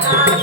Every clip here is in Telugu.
Thank you.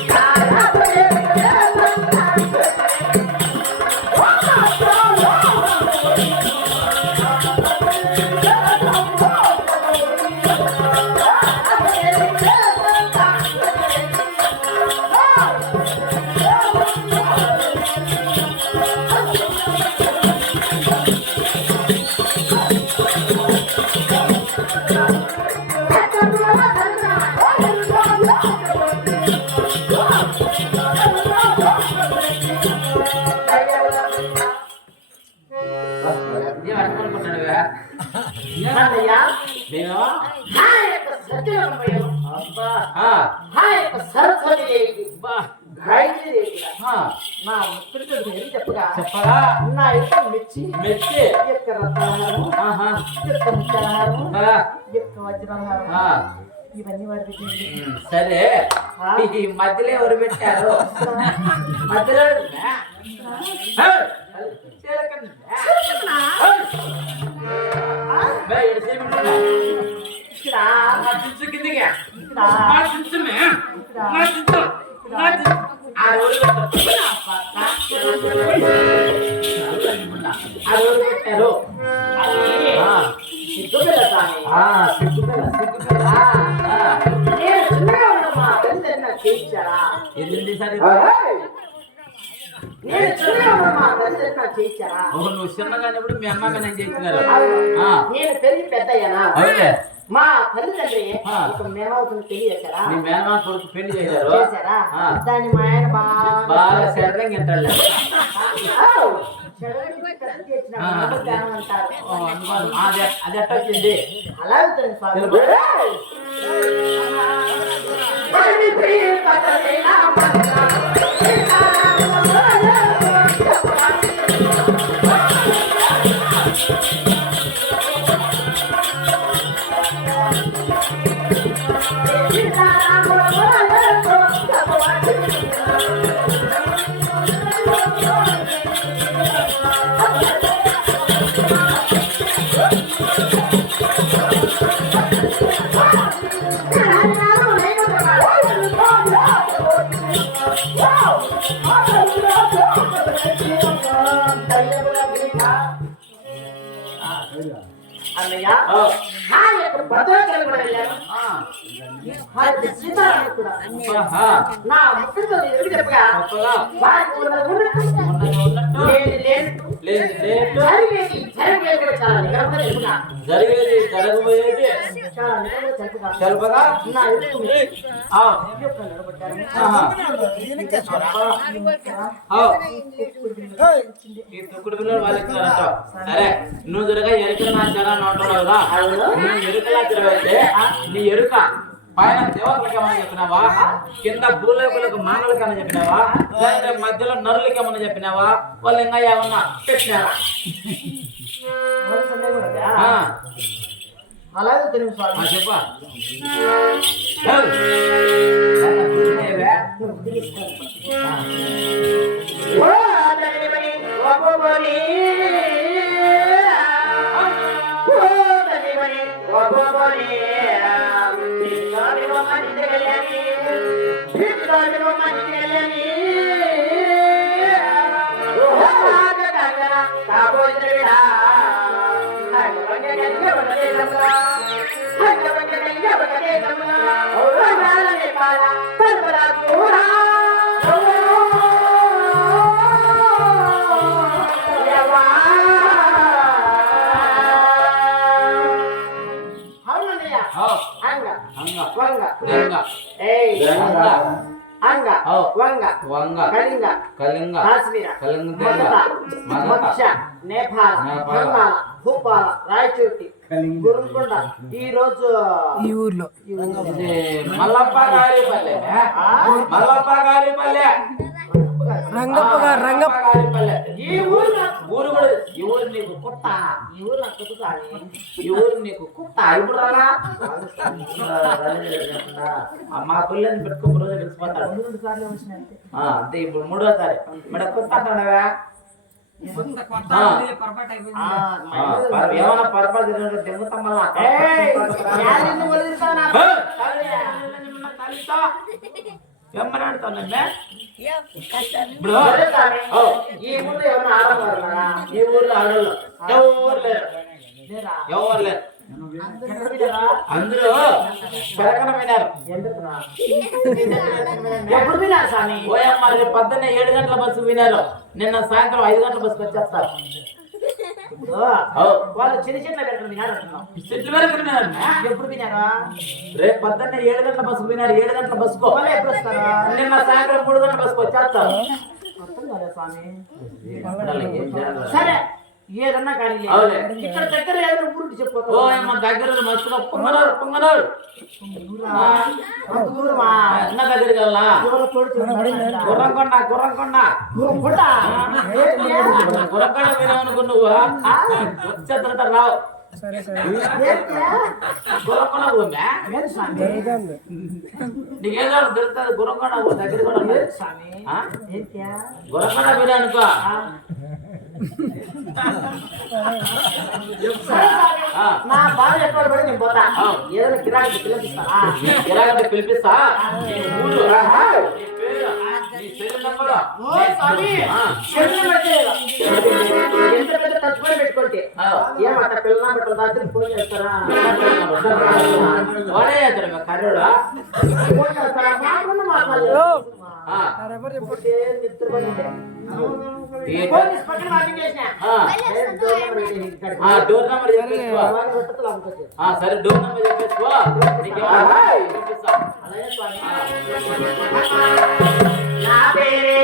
ఆ, యొక్క సరస్వతి దేవికి గాయత్రి దేవికి ఆ, నా చెప్పగా చెప్పరా నా యొక్క మెచ్చి మెచ్చి యొక్క రత్నాహారం యొక్క ముత్యాలహారం వజ్రాహారం ఇవన్నీ వారి సరే ఈ మధ్యలో ఎవరు పెట్టారు మధ్యలో. ఇక్కడ కిందికి. పెట్టారు. ఆ, నేను చిన్నగా ఉన్నప్పుడు మీ అమ్మ నేను చేస్తున్నారు ఆ, నేను పెరిగి పెద్ద అయ్యానా అవునే మా తల్లిదండ్రి మేనవతను పెళ్ళి చేశారా? నీ మేనమా కొడుకు పెళ్ళి చేశారు? చేశారా. దాన్ని మా ఆయన బాగా అది ఎట్ట వచ్చింది? అలా అవుతుంది అన్నయ్య కూడా వెళ్ళాను నా ముఖ్యంతో ఎదురు చెప్పగా జరిగేది జరగబోయేది తెలుపగా ఈ పిల్లలు సరే నువ్వు దొరగా ఎరుకలు నా జరా అంటున్నావు కదా నువ్వు ఎరుకలా తిరగైతే నీ ఎరుక పైన దేవతలకు ఏమని చెప్పినావా కింద భూలోకులకు మానవులకు అని చెప్పినావా లేదంటే మధ్యలో నరులకి ఏమని చెప్పినావా వాళ్ళు ఇంకా ఏమన్నా పెట్టినారా ఎవరి సందేహం ఉండదా? ఆ, అలాగే తెలుగు ఆ, స్వామి చెప్పా ఏయ్, ఏమన్నా చూసినావే? ఆ. ఓ హనుమంగ గంగవనదేశముగా, హనుమంగ గంగవనదేశముగా, ఓ రాల నేపాల, అంగ, వంగ. వంగ, కళింగ, కళింగ కాశ్మీర, కళింగ మత్స్య, నేపాల బెంగాల భూపాల రాయచోటి గురుకొండ ఈ రోజు ఈ ఊర్లో. మల్లప్ప గారి పల్లె మల్లప్ప గారి పల్లె? రంగప్ప గారు రంగప్ప ఈ ఊరు నాకు- ఊరు కూడా ఈ ఊరు నీకు కుట్ట ఈ ఊరు నాకు కొత్త కాదు. ఈ ఊరు నీకు కుట్ట ఇప్పుడు రాలా ఆ, మా రోజు కలిసిపోతాడు. ఆ, అంతే ఇప్పుడు మూడో తారీఖు అంటాడవా పర- ఏమన్నా పొరపాటు మళ్ళా ఏయ్, యాదిని వదిలిస్తా నా ఆ! తల్లి. ఏమని ఆడుతానంటే ఇప్పుడు సరే స్వామి. ఓ, ఈ ఊర్లో ఎవరు ఆడవారు ఈ ఊర్లో ఆడోళ్ళు ఎవరు లేరు లేరా ఎవరు లేరు ఎక్కడ వినరా? అందరూ పెరకన వినారు ఎందుకురా? ఎప్పుడు వినారు స్వామి ఓయమ్మ రేపు పొద్దున్న ఏడు గంటల బస్సు వినారు నిన్న సాయంత్రం ఐదు గంటల బస్సుకి వచ్చేస్తారు వాళ్ళు చిన్న చెట్ల వరకు వినారు ఎప్పుడు వినారా? రేపు పొద్దున్న ఏడు గంటల బస్సు వినారు ఏడు గంటల బస్సుకో. వాళ్ళు ఎప్పుడు వస్తారా? నిన్న సాయంత్రం మూడు గంటల బస్సుకు వచ్చేస్తారు స్వామి. సరే. ఏదన్నా కానీ. ఇక్కడ దగ్గర ఏదైనా ఊరికి ఓ చెప్పు దగ్గర మస్తుగా పొంగనారు పొంగనారు అన్న చూడు చూడు. గుర్రంకొండ గుర్రంకొండ. దూరం కూడా? ఏంటి? గుర్రంకొండ వినవనుకో నువ్వు? వచ్చేద్దట రావు? గుర్రంకొండ పోమే నీకేదో దొరుకుతుంది గుర్రంకొండ దగ్గర కూడా? గుర్రంకొండ వినా అనుకో. నా బాధ ఎక్కడ పడి నేను పోతా. ఏదైనా ఎలాగంటే పిలిపిస్తా? నీ ఊరు నీ పేరు? నీ సెల్ నెంబరు? ఓ స్వామి. ఆ. శరీరం పెట్టలేదు. ఎంత పెద్ద ఖర్చు కూడా పెట్టుకుంటే? ఆ. ఏమంట పిల్లల రాత్రి ఫోన్ చేస్తారా? ఫోన్ చేస్తారా? మాట్లాడు డోర్ నెంబర్ చెప్పేసుకో. సరే డోర్ నెంబర్ చెప్పేసుకో. నా పేరే